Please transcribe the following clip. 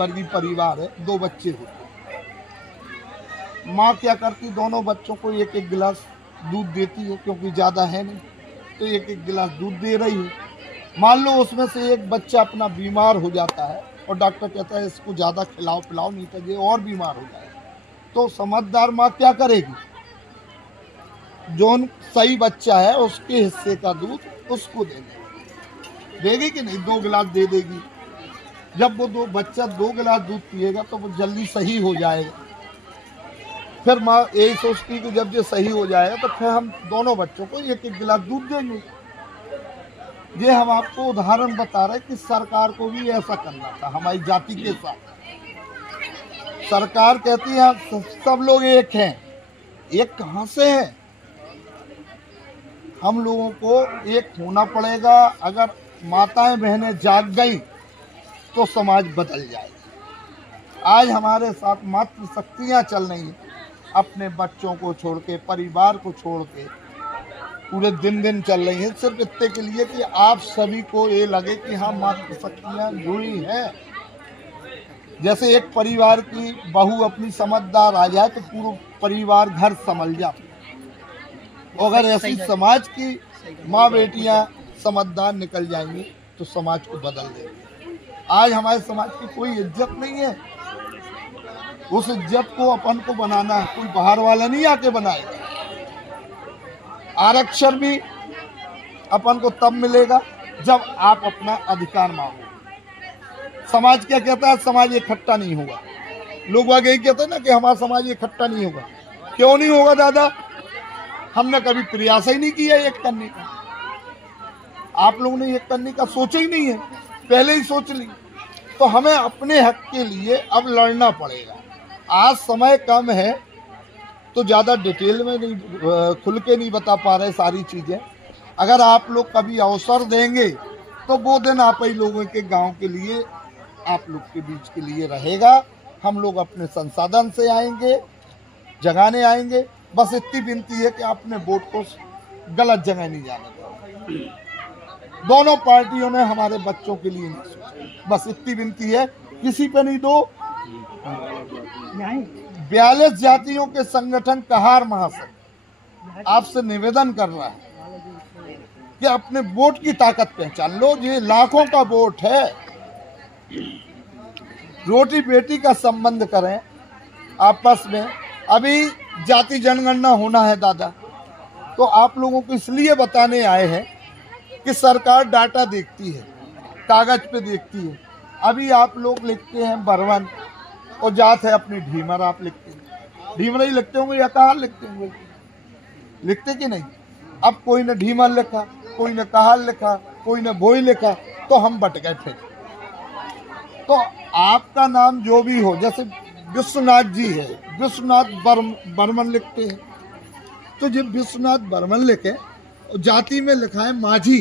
वर्गीय परिवार है, 2 बच्चे होते। माँ क्या करती, दोनों बच्चों को एक एक गिलास दूध देती है, क्योंकि ज़्यादा है नहीं, तो एक एक गिलास दूध दे रही है। मान लो उसमें से एक बच्चा अपना बीमार हो जाता है और डॉक्टर कहता है इसको ज़्यादा खिलाओ पिलाओ, नहीं तो ये और बीमार हो जाएगा। तो समझदार माँ क्या करेगी, जो सही बच्चा है उसके हिस्से का दूध उसको देगी कि नहीं, 2 गिलास दे देगी। जब वो बच्चा 2 गिलास दूध पिएगा तो वो जल्दी सही हो जाएगा। फिर माँ यही सोचती कि जब ये सही हो जाएगा तो फिर हम दोनों बच्चों को एक एक गिलास दूध देंगे। ये हम आपको उदाहरण बता रहे कि सरकार को भी ऐसा करना था हमारी जाति के साथ। सरकार कहती है सब लोग एक हैं, एक कहाँ से है? हम लोगों को एक होना पड़ेगा। अगर माताएं बहनें जाग गई तो समाज बदल जाएगा। आज हमारे साथ मातृ शक्तियाँ चल रही हैं, अपने बच्चों को छोड़ के, परिवार को छोड़ के पूरे दिन चल रही हैं, सिर्फ इतने के लिए कि आप सभी को ये लगे कि हाँ मातृ शक्तियाँ जुड़ी हैं। जैसे एक परिवार की बहू अपनी समझदार आ जाए तो पूरा परिवार घर संभल जाए। अगर ऐसी समाज की माँ बेटियाँ समझदार निकल जाएंगी तो समाज को बदल देंगे। आज हमारे समाज की कोई इज्जत नहीं है, उस इज्जत को अपन को बनाना है, कोई बाहर वाला नहीं आके बनाएगा। आरक्षण भी अपन को तब मिलेगा जब आप अपना अधिकार मांगो। समाज क्या कहता है, समाज इकट्ठा नहीं होगा। लोग वाग यही कहते हैं ना कि हमारा समाज इकट्ठा नहीं होगा। क्यों नहीं होगा दादा? हमने कभी प्रयास ही नहीं किया एक करने का। आप लोगों ने एक करने का सोचा ही नहीं है, पहले ही सोच ली। तो हमें अपने हक के लिए अब लड़ना पड़ेगा। आज समय कम है तो ज़्यादा डिटेल में नहीं, खुल के नहीं बता पा रहे सारी चीज़ें। अगर आप लोग कभी अवसर देंगे तो वो दिन आप ही लोगों के गांव के लिए, आप लोग के बीच के लिए रहेगा। हम लोग अपने संसाधन से आएंगे, जगाने आएंगे। बस इतनी विनती है कि आपने वोट को गलत जगह नहीं जाने देना। दोनों पार्टियों ने हमारे बच्चों के लिए नहीं सोचा, बस इतनी विनती है, किसी पे नहीं दो। 42 जातियों के संगठन कहार महासंघ आपसे निवेदन कर रहा है कि अपने वोट की ताकत पहचान लो। ये लाखों का वोट है। रोटी बेटी का संबंध करें आपस में। अभी जाति जनगणना होना है दादा, तो आप लोगों को इसलिए बताने आए हैं कि सरकार डाटा देखती है, कागज पे देखती है। अभी आप लोग लिखते हैं बर्मन और जात है अपनी ढीमर, आप लिखते हैं ढीमर ही लिखते होंगे या कहार लिखते होंगे, लिखते कि नहीं? अब कोई ने ढीमर लिखा, कोई ने कहार लिखा, कोई ने भोई लिखा, तो हम बट गए। फिर तो आपका नाम जो भी हो, जैसे विश्वनाथ जी है, विश्वनाथ बर्मन लिखते हैं, तो जब विश्वनाथ बर्मन लिखे, जाति में लिखा है माझी,